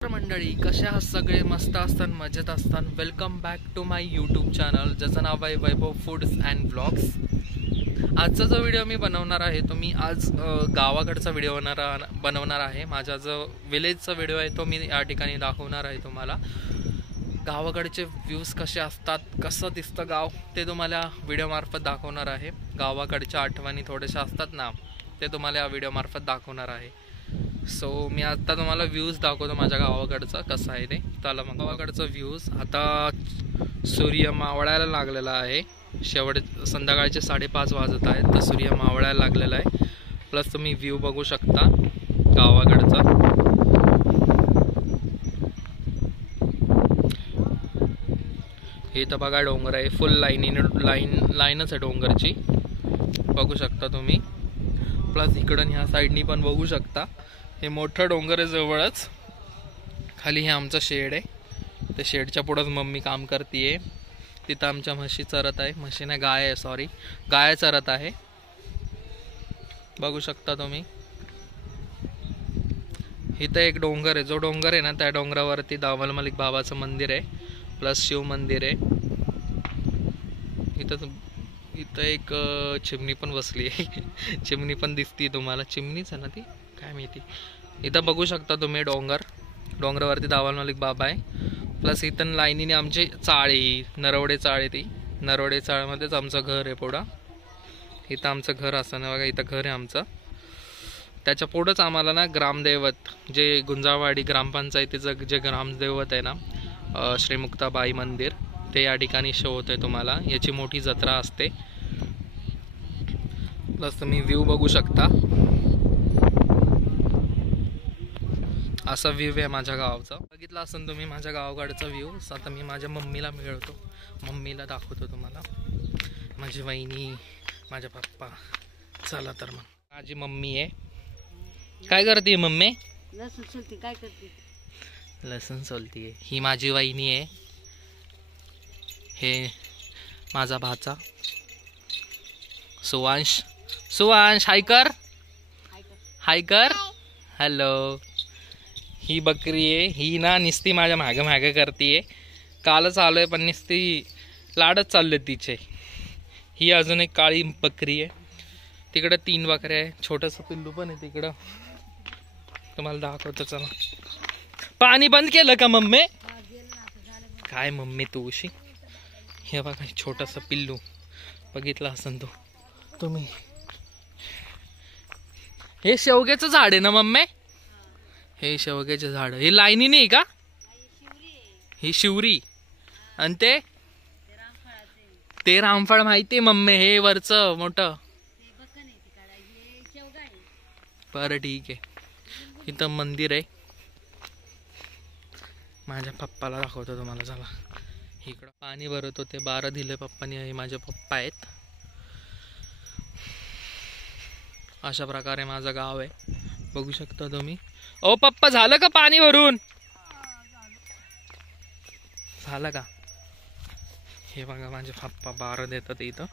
मंडळी कशा आहात सगळे? मस्त असतात, मजेत असतात. Welcome back to my YouTube channel ज्याचं नाव आहे वैभव फूड्स अँड व्लॉग्स. आजचा जो व्हिडिओ मी बनवणार आहे तो मी आज गावाकडचा व्हिडिओ बनवणार आहे. माझा जो विलेजचा व्हिडिओ आहे तो मी या ठिकाणी दाखवणार आहे तुम्हाला. गावाकडचे व्ह्यूज कसे असतात, कसं दिसतं गाव ते तुम्हाला व्हिडिओमार्फत दाखवणार आहे. गावाकडच्या आठवणी थोड्याशा असतात ना, ते तुम्हाला या व्हिडिओमार्फत दाखवणार आहे. सो मी आता तुम्हाला व्ह्यूज दाखवतो माझ्या गावाकडचं कसं आहे ते. त्याला मग गावाकडचं व्ह्यूज. आता सूर्य मावळायला लागलेला आहे. संध्याकाळचे 5:30 वाजत आहेत तर सूर्य मावळायला लागलेला आहे. प्लस तुम्ही व्ह्यू बघू शकता गावाकडचा. हे तर बघा डोंगर आहे, फुल लाईनच आहे डोंगरची, बघू शकता तुम्ही. प्लस इकडं ह्या साईडनी पण बघू शकता हे मोठं डोंगर आहे जवळच. खाली हे आमचं शेड आहे, त्या शेडच्या पुढंच मम्मी काम करते. तिथं आमच्या म्हशी चरत आहे, म्हशी नाही गाय आहे, सॉरी गाय चरत आहे, बघू शकता तुम्ही. इथं एक डोंगर आहे, जो डोंगर आहे ना त्या डोंगरावरती दावल मलिक बाबाचं मंदिर आहे, प्लस शिव मंदिर आहे. इथं एक चिमणी पण बसली आहे. चिमणी पण दिसती तुम्हाला, चिमणीच आहे ना ती, काय माहिती. इथं बघू शकता तुम्ही डोंगरावरती दावल मलिक बाबा आहे. प्लस इथं लाईनीने आमची चाळी, नरवडे चाळी, ती नरवडे चाळीमध्येच आमचं घर आहे पुढं. इथं आमचं घर असं ना बघा, इथं घर आहे आमचं. त्याच्या पुढंच आम्हाला ना ग्रामदैवत, जे गुंजाळवाडी ग्रामपंचायतीचं जे ग्रामदैवत आहे ना, श्री मुक्ताबाई मंदिर, ते या ठिकाणी शो होत आहे तुम्हाला. याची मोठी जत्रा असते. प्लस तुम्ही व्ह्यू बघू शकता, असा व्ह्यू आहे माझ्या गावाचा. बघितला असेल तुम्ही माझ्या गावाकडचा व्ह्यू. आता मी माझ्या मम्मीला मिळवतो, मम्मीला दाखवतो तुम्हाला. माझी वहिनी, माझ्या पप्पा. चला तर मग माझी मम्मी आहे. काय करते मम्मी? लसूण सोलती. काय करते? लसूण सोलतीये. ही माझी वहिनी आहे. हे माझा भाचा सुवांश. हाय कर, हाय कर, हॅलो. ही बकरी आहे, ही ना निस्ती माझ्या मागे मागे करतीये. कालच आलोय पण निस्ती लाडच चालले तिचे. ही अजून एक काळी बकरी आहे. तिकडं 3 बकऱ्या आहे, छोटंसं पिल्लू पण आहे तिकडं, तुम्हाला दाखवतो. चला. पाणी बंद केलं का मम्मी? काय मम्मी तू उशी. हे बघा छोटंसं पिल्लू, बघितलं असेल तो तुम्ही. हे शेवग्याचं झाड आहे ना मम्मी? हे शेवग्याचे झाड. हे लाईनी नाही का? ही शिवरी. आणि ते रामफळ माहिती मम्मी, हे वरचं मोठं. बरं ठीक आहे. इथं मंदिर आहे. माझ्या पप्पाला दाखवतो तुम्हाला. चला. इकडं पाणी भरत होते, 12 दिले पप्पानी. हे माझे पप्पा आहेत. अशा प्रकारे माझं गाव आहे, बघू शकता तुम्ही. ओ पप्पा, झालं का पाणी भरून? झालं का? हे बघा माझे पप्पा 12 देतात इथं.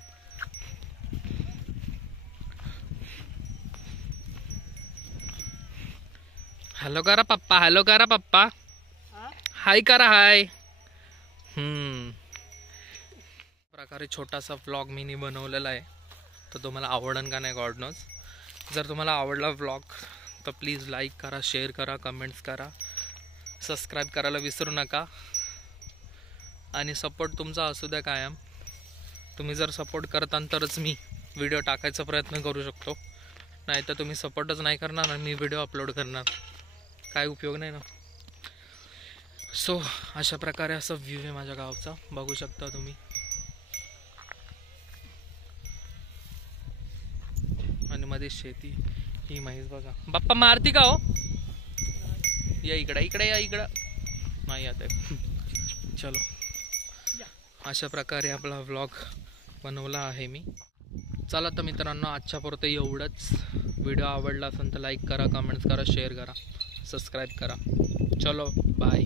हॅलो करा पप्पा, हॅलो करा पप्पा, हाय करा, हाय. प्रकारे छोटासा व्लॉग मी बनवलेला आहे, तर तुम्हाला आवडेल का नाही गॉड नोज. जर तुम्हाला आवडला व्लॉग तर प्लीज लाईक करा, शेअर करा, कमेंट्स करा, सबस्क्राईब करायला विसरू नका. आणि सपोर्ट तुमचा असू द्या कायम. तुम्ही जर सपोर्ट करताल तरच मी व्हिडिओ टाकायचा प्रयत्न करू शकतो. नाही तर तुम्ही सपोर्टच नाही करणार आणि मी व्हिडिओ अपलोड करणार, काय उपयोग नाही ना. सो अशा प्रकारे असं व्ह्यू आहे माझ्या गावचा, बघू शकता तुम्ही. आणि मध्ये शेती. ही म्हैस बघा. बाप्पा मारती का हो? या इकडं, इकडे या, इकडं नाही आता. चलो, अशा प्रकारे आपला व्लॉग बनवला आहे मी. चला तर मित्रांनो, आजच्या पुरतं एवढंच. व्हिडिओ आवडला असेल तर लाईक करा, कमेंट्स करा, शेअर करा, सबस्क्राईब करा. चलो बाय.